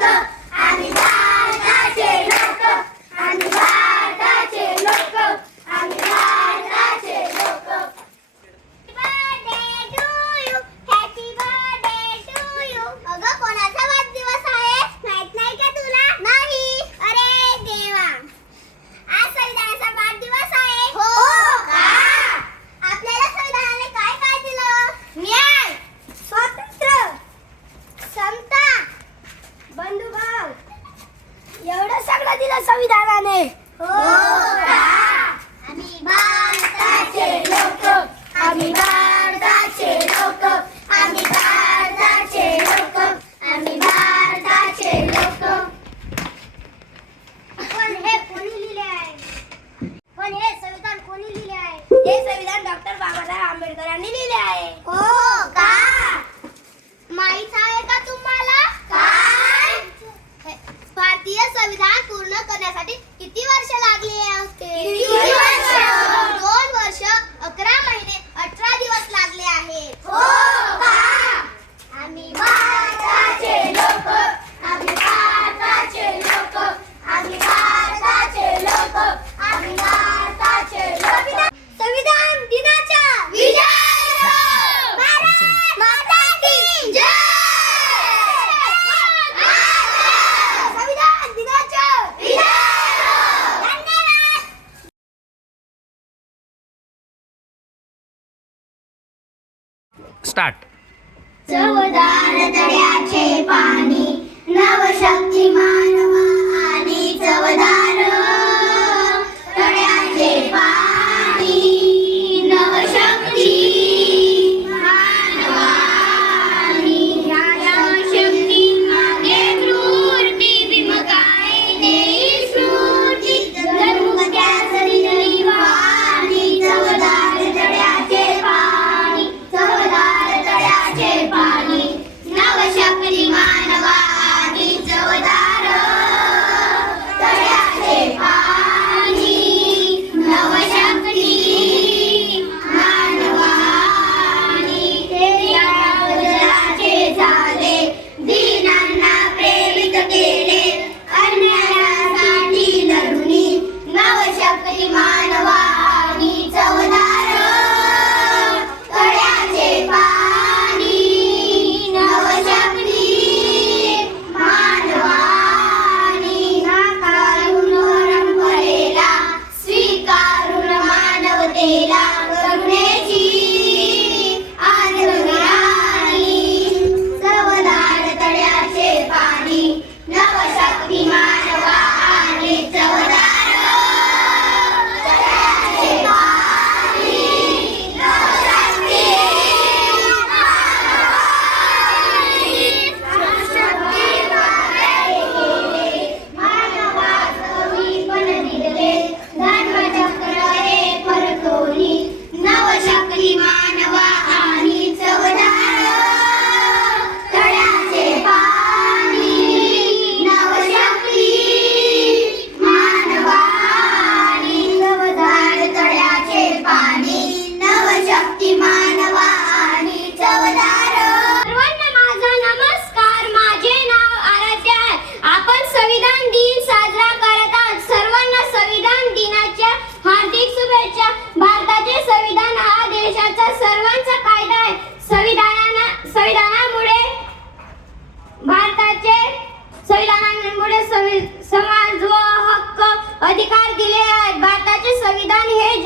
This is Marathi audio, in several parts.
た。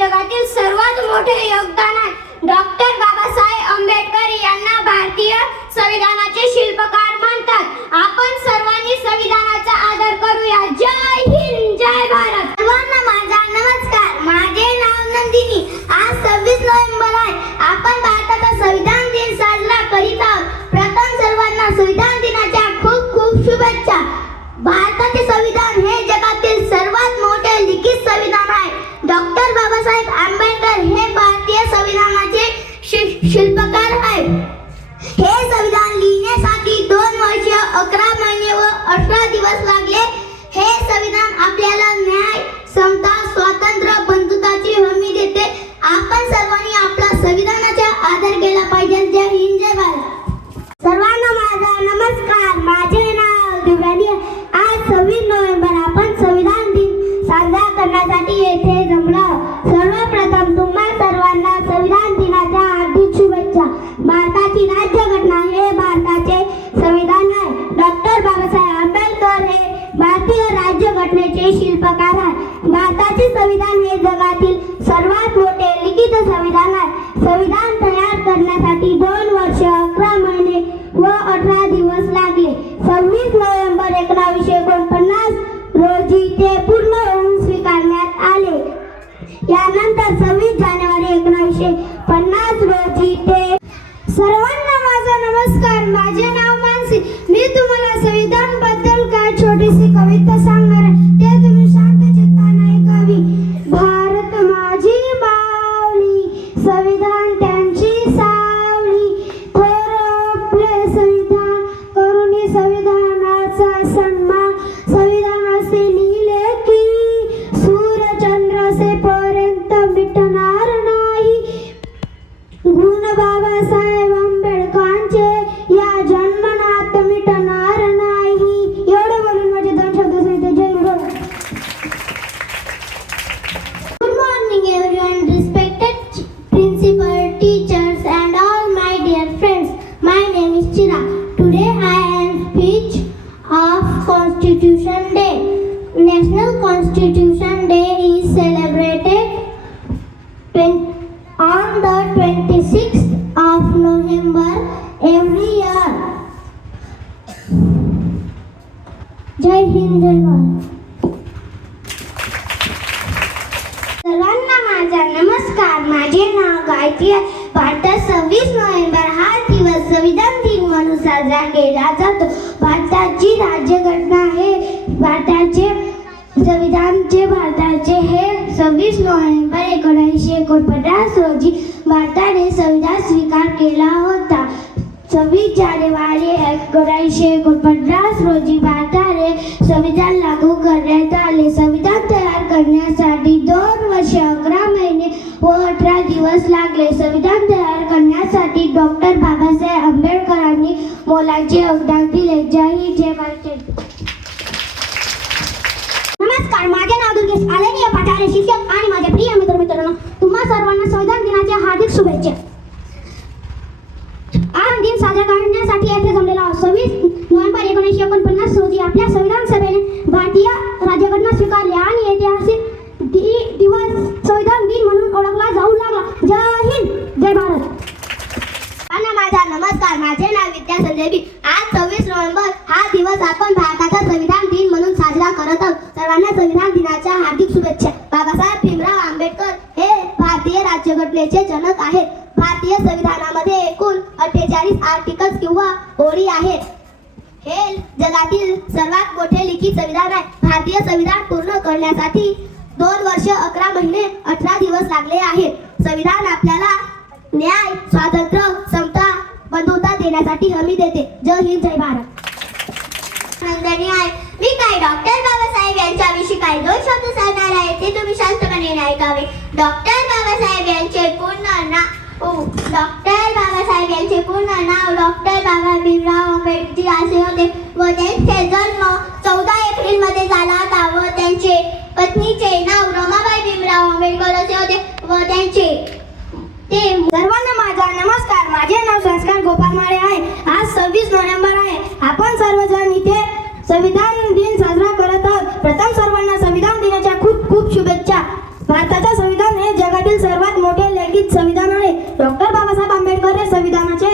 जगातील सर्वात मोठे योगदानात डॉक्टर बाबासाहेब आंबेडकर यांना भारतीय संविधानाचे शिल्पकार म्हणतात आपण सर्वांनी संविधानाचा आदर करूया. जय हिंद जय भारत. सर्वांना माझा नमस्कार. माझे नाव नंदिनी. आज सव्वीस नोव्हेंबर आहे. आपण भारताचा संविधान दिन साजरा करीत आहोत. प्रथम सर्वांना संविधान दिनाच्या खूप खूप शुभेच्छा. भारताचे संविधान हे जगातील सर्वात बाबासाहेब आंबेडकर हे भारतीय संविधानाचे शिल्पकार आहेत. हे संविधान लिहिण्यासाठी दोन वर्ष अकरा महिने व अठरा दिवस लागले. हे संविधान आपल्याला न्याय समता स्वातंत्र्य बंधुताची हमी देते. आपण सर्वांनी आपला संविधानाचा आदर केला पाहिजे. जय हिंद जय भारत. सर्वांना माझा नमस्कार. माझे नाव दिव्यानी आज सव्वीस नोव्हेंबर. आपण संविधान दिन साजरा करण्यासाठी येथे जमला जानेवारी हिंद जय भारत सर्वांना माझा नमस्कार. माझे नाव गायत्री आहे. भारतात सव्वीस नोव्हेंबर हा दिवस संविधान दिन म्हणून साजरा केला जातो. भारताची राज्यघटना आहे भारताचे संविधानचे भारताचे हे सव्वीस नोव्हेंबर एकोणीसशे एकोणपन्नास रोजी भारताने संविधान स्वीकार केला होता. सव्वीस जानेवारी एकोणीसशे एकोणपन्नास रोजी भारताने संविधान लागू करण्यात आले संविधान तयार करण्यासाठी दोन वर्ष अकरा महिने व अठरा दिवस लागले। संविधान तयार करण्यासाठी डॉक्टर बाबासाहेब आंबेडकरांनी मोलाचे योगदान दिले जय हिंद, जय भारत। नमस्कार, माझे नाव दुर्गेश आदरणीय प्राचार्य शिक्षक आपल्या संविधान सभेने भारतीय देण्यासाठी हमी देते. जय हिंद जय भारत. नंदनी आहे मी काय डॉक्टर बाबासाहेब यांच्याविषयी काही दोन शब्द सांगणार आहे ते तुम्ही शांतपणे ऐकावे डॉक्टर बाबासाहेब यांचे पूर्ण नाव डॉक्टर बाबासाहेब यांचे पूर्ण नाव डॉक्टर बाबा भीमराव आंबेडकर असे होते. व त्यांचे जन्म चौदा एप्रिलमध्ये झाला होता. व त्यांचे पत्नीचे नाव रमाबाई भीमराव आंबेडकर असे होते. व त्यांचे ते सर्वांना माझा नमस्कार. माझे नाव संस्कार गोपाल माळे आहे. आज सव्वीस नोव्हेंबर आहे. आपण सर्वजण इथे संविधान दिन साजरा करत आहोत. प्रथम सर्वांना संविधान दिनाच्या खूप खूप शुभेच्छा. भारताचे संविधान हे जगातील सर्वात मोठे लेखित संविधान आहे. डॉक्टर बाबासाहेब आंबेडकर हे संविधानाचे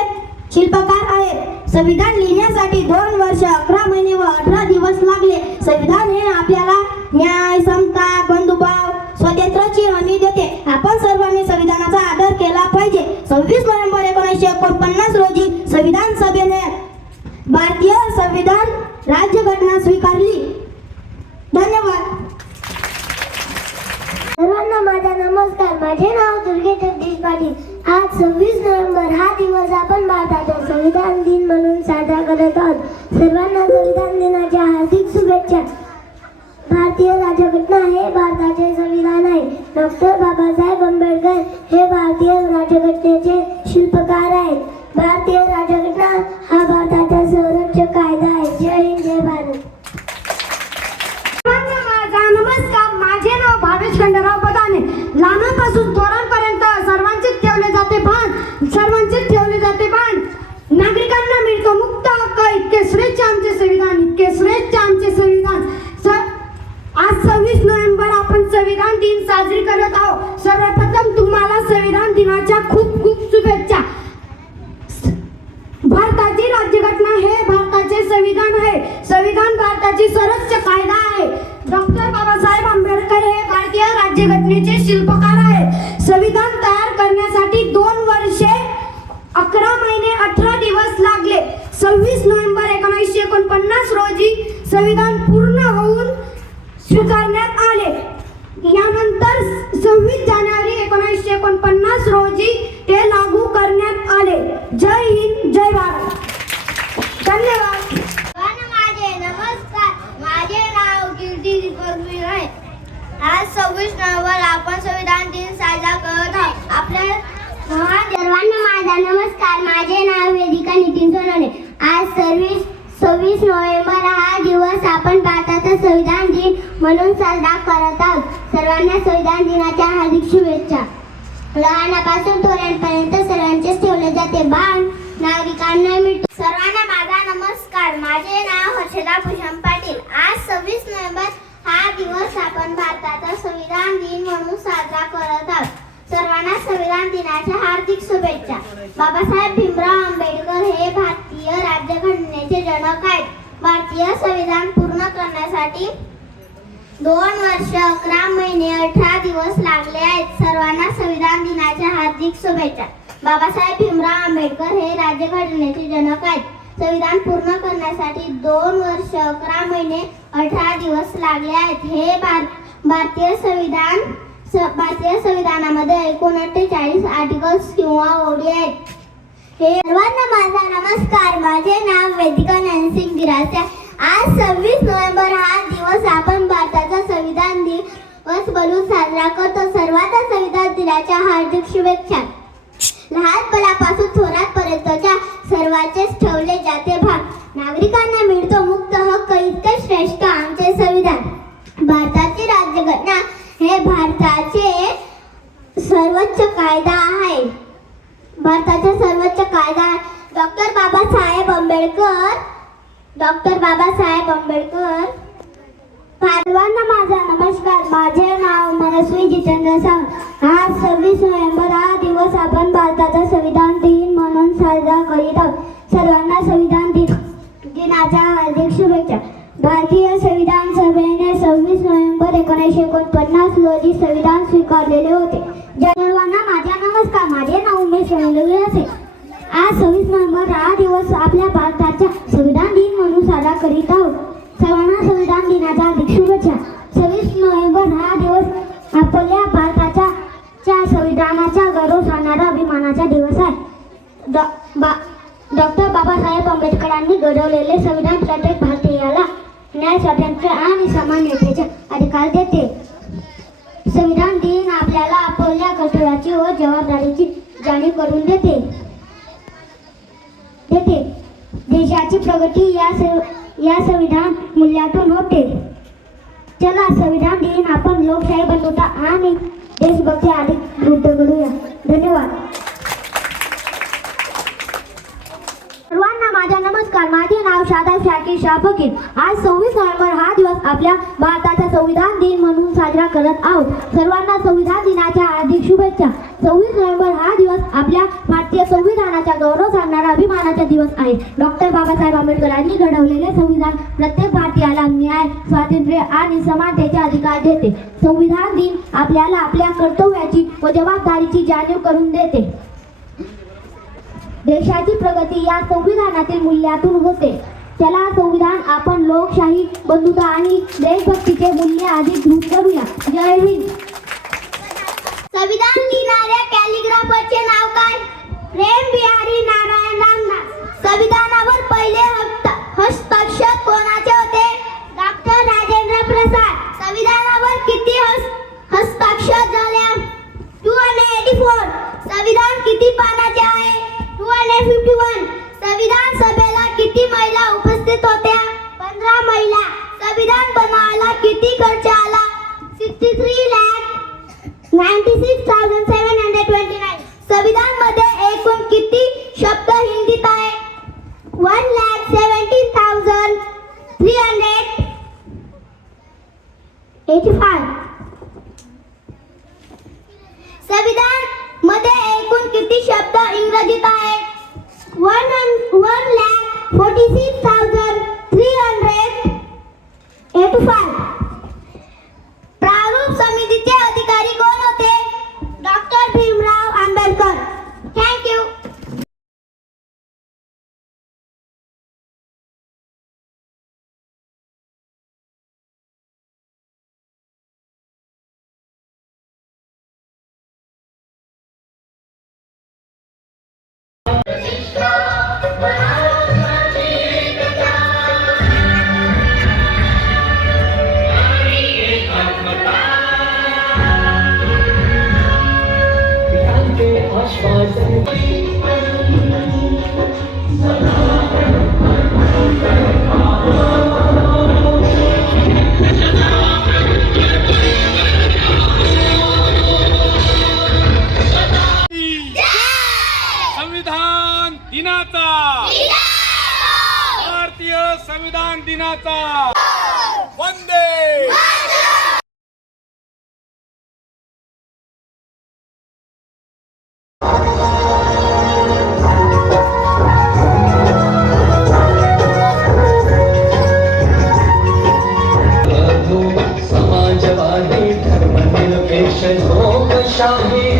शिल्पकार आहेत. संविधान लिहिण्यासाठी दोन वर्ष अकरा महिने व अठरा दिवस लागले. संविधान हे आपल्याला न्याय समता बंधुभाव स्वातंत्र्याची हमी सव्वीस नोव्हेंबर एकोणीसशे एकोणपन्नास रोजी संविधान सभेने भारतीय संविधान राज्यघटना स्वीकारली. धन्यवाद. सर्वांना माझा नमस्कार. माझे नाव दुर्गे जगदीश पाटील आज सव्वीस नोव्हेंबर हा दिवस आपण भारताचा संविधान दिन म्हणून साजरा करत आहोत. सर्वांना संविधान दिनाच्या हार्दिक शुभेच्छा. भारतीय राज्यघटना हे भारताचे संविधान आहे. डॉक्टर बाबासाहेब आंबेडकर हे भारतीय राज्यघटनेचे शिल्पकार आहेत. भारतीय राज्यघटना हा भारताचा संरक्षक कायदा आहे. जय हिंद जय भारत. माझा नमस्कार. माझे नाव भावेश खंडराव पदाने. लहानापासून थोडा संविधान पूर्ण होऊन स्वीकारण्यात आले. यानंतर सव्वीस जानेवारी एकोणीसशे एकोणपन्नास रोजी ते लागू करण्यात आले जय हिंद जय भारत धन्यवाद सर्वांना माझे नमस्कार माझे नाव कीर्ती दीपक मीर आहे आज सव्वीस नोव्हेंबर आपण संविधान दिन साजरा करत आहोत आपल्या महान सर्वांना माझा नमस्कार माझे नाव वेदिका नितीन सोनवणे आज सव्वीस नोव्हेंबर हा दिवस आपण भारताचा संविधान दिन म्हणून साजरा करत आहोत. सर्वांना संविधान दिनाच्या हार्दिक शुभेच्छा. लहानापासून थोड्यांपर्यंत सर्वांचेच ठेवले जाते. बाण नागरिकांना मिळतो. सर्वांना माझा नमस्कार. माझे नाव हर्षदा भूषण पाटील. आज सव्वीस नोव्हेंबर हा दिवस आपण भारताचा संविधान दिन म्हणून साजरा करत आहोत. सर्वांना संविधान दिनाच्या हार्दिक शुभेच्छा. बाबासाहेब भीमराव आंबेडकर हे भारतीय राज्यघटनेचे जनक आहेत. भारतीय संविधान पूर्ण करण्यासाठी दोन वर्ष अकरा महिने अठरा दिवस लागले आहेत. सर्वांना संविधान दिनाच्या हार्दिक शुभेच्छा. बाबासाहेब भीमराव आंबेडकर हे राज्यघटनेचे जनक आहेत. संविधान पूर्ण करण्यासाठी दोन वर्ष अकरा महिने अठरा दिवस लागले आहेत. हे भार भारतीय संविधान भारतीय संविधानामध्ये एकूण अठ्ठेचाळीस आर्टिकल्स किंवा ओडी आहेत. हे सर्वांना माझा नमस्कार. माझे नाव वेदिका नॅन्सिंग गिरासे. आज सव्वीस नोव्हेंबर हा दिवस आपण भारताचा संविधान दिवस म्हणून साजरा करतो. सर्वांना संविधान दिनाच्या हार्दिक शुभेच्छा. लहानपणापासून थोरातपर्यंतच्या सर्वांचेच ठेवले जाते भाग. नागरिकांना मिळतो मुक्त हक्क. इतके श्रेष्ठ आमचे संविधान. भारताची राज्यघटना हे भारताचे सर्वोच्च कायदा आहे. भारताचा सर्वोच्च कायदा डॉक्टर बाबासाहेब आंबेडकर डॉक्टर बाबासाहेब आंबेडकर. सर्वांना माझा नमस्कार. माझे नाव मनस्वी जितेंद्र सावंत. आज सव्वीस नोव्हेंबर हा दिवस आपण भारताचा संविधान दिन म्हणून साजरा करीत आहोत. सर्वांना संविधान एकोणीसशे एकोणपन्नास रोजी संविधान स्वीकारलेले होते. सर्वांना माझा नमस्कार माझे नाव उमेश वेंगुर्ले असे. आज सव्वीस नोव्हेंबर हा दिवस आपल्या भारताच्या संविधान दिन म्हणून साजरा करीत आहोत. सर्वांना संविधान दिनाच्या हार्दिक शुभेच्छा. सव्वीस नोव्हेंबर हा दिवस आपल्या भारताच्या च्या संविधानाचा गौरव सांगणारा अभिमानाचा दिवस आहे. डॉ बा डॉक्टर बाबासाहेब आंबेडकरांनी घडवलेले संविधान प्रत्येक भारतीयाला न्याय स्वातंत्र्य आणि समानतेचे अधिकार देते. संविधान दिन आपल्याला आपल्या कर्तव्याची व जबाबदारीची जाणीव करून देते. देते. देशाची प्रगती या सव, या संविधान मूल्यातून होते. चला संविधान दिन आपण लोकशाही बनवता आणि देशभक्ती अधिक वृद्ध करूया धन्यवाद. सर्वांना माझा नमस्कार. माझे नाव शादा शाकी शाह आज सव्वीस नोव्हेंबर हा आपल्या भारताचा संविधान दिन म्हणून साजरा करत आहोत. सर्वांना संविधान दिनाच्या हार्दिक शुभेच्छा. सव्वीस नोव्हेंबर हा दिवस आपल्या भारतीय संविधानाचा गौरव सांगणारा अभिमानाचा दिवस आहे. डॉक्टर बाबासाहेब आंबेडकरांनी घडवलेले संविधान प्रत्येक भारतीयाला न्याय स्वातंत्र्य आणि समानतेचे अधिकार देते. संविधान दिन आपल्याला आपल्या कर्तव्याची व जबाबदारीची जाणीव करून देते. देशाची प्रगती या संविधानातील मूल्यातून होते. चला संविधान आपण लोकशाही बंधुता आणि देशभक्तीचे मूल्य अधिक दृढ करूया. जय हिंद. संविधानमध्ये एकूण किती दिनाचा. भारतीय संविधान दिनाचा. वंदे. समाजवादी धर्मनिरपेक्ष लोकशाही.